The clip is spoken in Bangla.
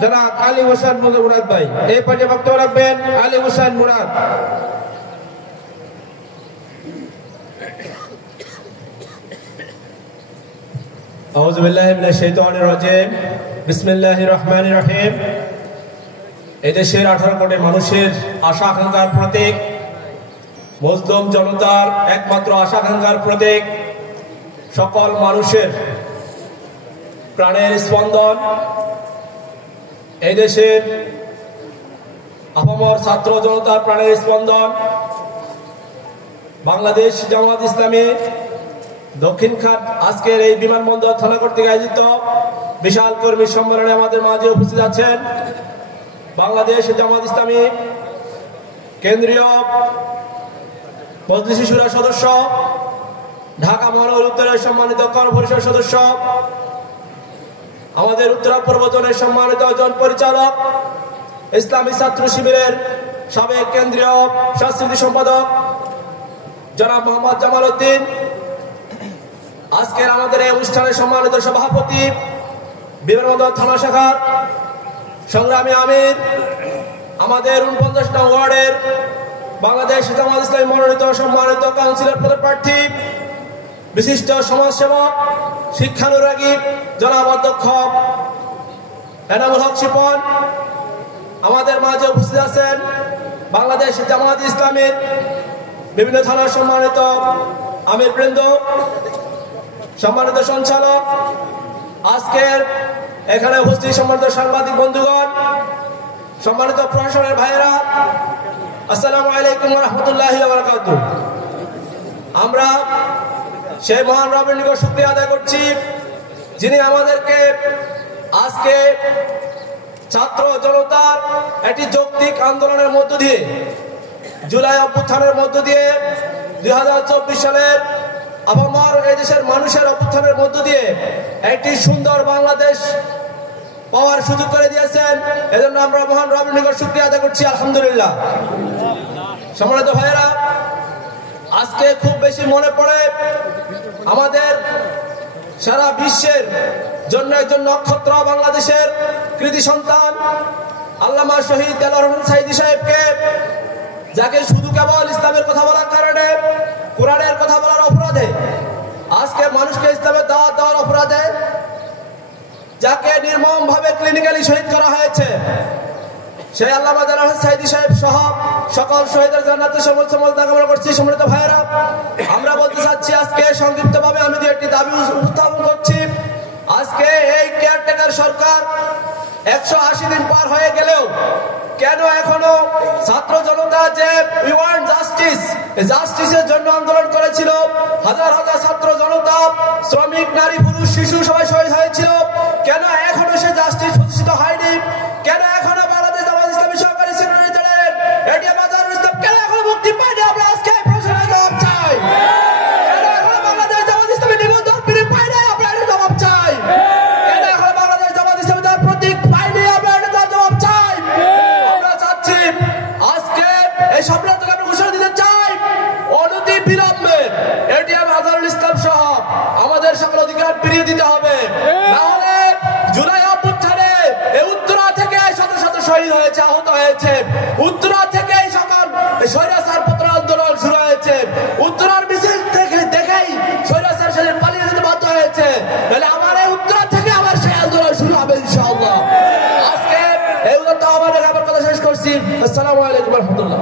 জনাব আলী হোসেন মুরাদ ভাই। এই পর্যায়ে বক্তব্য রাখবেন আলী হোসেন মুরাদ। আউযু বিল্লাহি মিনাশ শাইতানির রাজিম। বিসমিল্লাহির রহমানির রহিম। এদেশের 18 কোটি মানুষের আশা আকাঙ্ক্ষার প্রতীক, মুসলিম জনতার একমাত্র আশা আকাঙ্ক্ষার প্রতীক, সকল মানুষের প্রাণের স্পন্দন, এদেশের আপামর ছাত্র জনতার প্রাণের স্পন্দন বাংলাদেশ জামাত ইসলামী দক্ষিণখাত আজকের এই বিমানবন্দর থানা কর্তৃক আয়োজিত বিশাল কর্মী সম্মেলনে আমাদের মাঝে উপস্থিত আছেন বাংলাদেশ জামাত ইসলামী কেন্দ্রীয় মজলিস শুরা সদস্য, ঢাকা মহানগর উত্তরের সম্মানিত কর্পোরেশন সদস্য, আমাদের উত্তরা পূর্ব জোনের সম্মানিত জন পরিচালক, ইসলামী ছাত্র শিবিরের সাবেক কেন্দ্রীয় সংস্কৃতি সম্পাদক জনাব মোহাম্মদ জামাল উদ্দিন, আজকের আমাদের এই অনুষ্ঠানের সম্মানিত সভাপতি বিমানবন্দর থানা শাখার সংগ্রামী আমির, আমাদের 49 নং ওয়ার্ডের বাংলাদেশ জামাত ইসলামী মনোনীত সম্মানিত কাউন্সিলর পদপ্রার্থী, বিশিষ্ট সমাজসেবক, শিক্ষানুরাগী জনাব অধ্যক্ষ এনামুল হক শিপন, আমাদের মাঝে উপস্থিত আছেন বাংলাদেশ জামাত ইসলামীর বিভিন্ন থানার সম্মানিত আমির বৃন্দ, সম্মানিত সঞ্চালক, আজকের এখানে উপস্থিত সম্মানিত সাংবাদিক বন্ধুগণ, সম্মানিত প্রশাসনের ভাইয়েরা, আসসালামু আলাইকুম ওয়া রাহমাতুল্লাহি ওয়া বারাকাতুহু। আমরা সেই মহান রবের নিকট শুকরিয়া আদায় করছি যিনি আমাদেরকে আজকে ছাত্র জনতার একটি যৌক্তিক আন্দোলনের মধ্য দিয়ে, জুলাই অভ্যুত্থানের মধ্য দিয়ে 2024 সালের আপামর এই দেশের মানুষের অভ্যুত্থানের মধ্য দিয়ে একটি সুন্দর বাংলাদেশ পাওয়ার সুযোগ করে দিয়েছেন। এজন্য আমরা মহান রবের নিকট শুকরিয়া আদায় করছি, আলহামদুলিল্লাহ। সম্মানিত ভাইয়েরা, আজকে খুব বেশি মনে পড়ে আমাদের সারা বিশ্বের জন্য একজন নক্ষত্র, বাংলাদেশের কৃতি সন্তান আল্লামা শহীদ দেলোয়ার হোসেন সাঈদী সাহেবকে, যাকে শুধু কেবল ইসলামের কথা বলার কারণে, কোরআনের কথা বলার অপরাধে, আজকে মানুষকে ইসলামের দাওয়াত দেওয়ার অপরাধে যাকে নির্মম ভাবে ক্লিনিক্যালি শহীদ করা হয়েছে, সেই আল্লামা দেলোয়ার হোসেন সাঈদী সাহেব সহ সকল শহীদের জান্নাতের সমর্থন কামনা করছি। সম্মানিত ভাইয়েরা, আমরা বলতে চাচ্ছি আজকে সংক্ষিপ্তভাবে আমি একটি দাবি উত্থাপন করছি। আজকে এই কেয়ারটেকার সরকার 180 দিন পার হয়ে গেলেও কেন এখনো ছাত্র জনতা যে উই ওয়ান্ট জাস্টিস, জাস্টিসের জন্য আন্দোলন করেছিল, হাজার হাজার ছাত্র জনতা, শ্রমিক, নারী, পুরুষ, শিশু সবাই শহীদ হয়েছিল, কেন এখনো সে জাস্টিস প্রতিষ্ঠিত হয়নি? কেন এখনো বাংলাদেশ জামাত ইসলামী সহকারী secretary general ATM Azharul Islam কেন এখনো মুক্তি পায়নি? আমরা আজকে প্রশ্নের জবাব চাই। কেন এখনো বাংলাদেশ জামাত ইসলামী নিবন্ধন ফিরে পায় না? আমরা এর জবাব চাই। কেন এখনো বাংলাদেশ জামাত ইসলামী তার প্রতীক পায়নি? আমরা এর জবাব চাই। আমরা চাচ্ছি আজকে এই সম্মেলনকে আমরা ঘোষণা দিতে চাই, অনতি বিলম্বে এটিএম আজহারুল ইসলাম সহ আমাদের সকল অধিকার ফিরিয়ে দিতে হবে। না হলে জুলাই অভ্যুত্থানে এই উত্তরা থেকে শত শত শহীদ হয়েছে, আহত হয়েছে, উত্তরা থেকে এই সকল স্বৈরাচার পত্র আন্দোলন শুরু হয়েছে, উত্তরার মিছিল থেকে দেখেই স্বৈরাচার শেষে পালিয়ে যেতে বাধ্য হয়েছে, তাহলে আমার এই উত্তরা থেকে আবার সেই আন্দোলন শুরু হবে ইনশাআল্লাহ। আজকে এই উত্তর আমাদের আবার কথা শেষ করছি। আসসালামু আলাইকুম ওয়া রাহমাতুল্লাহ।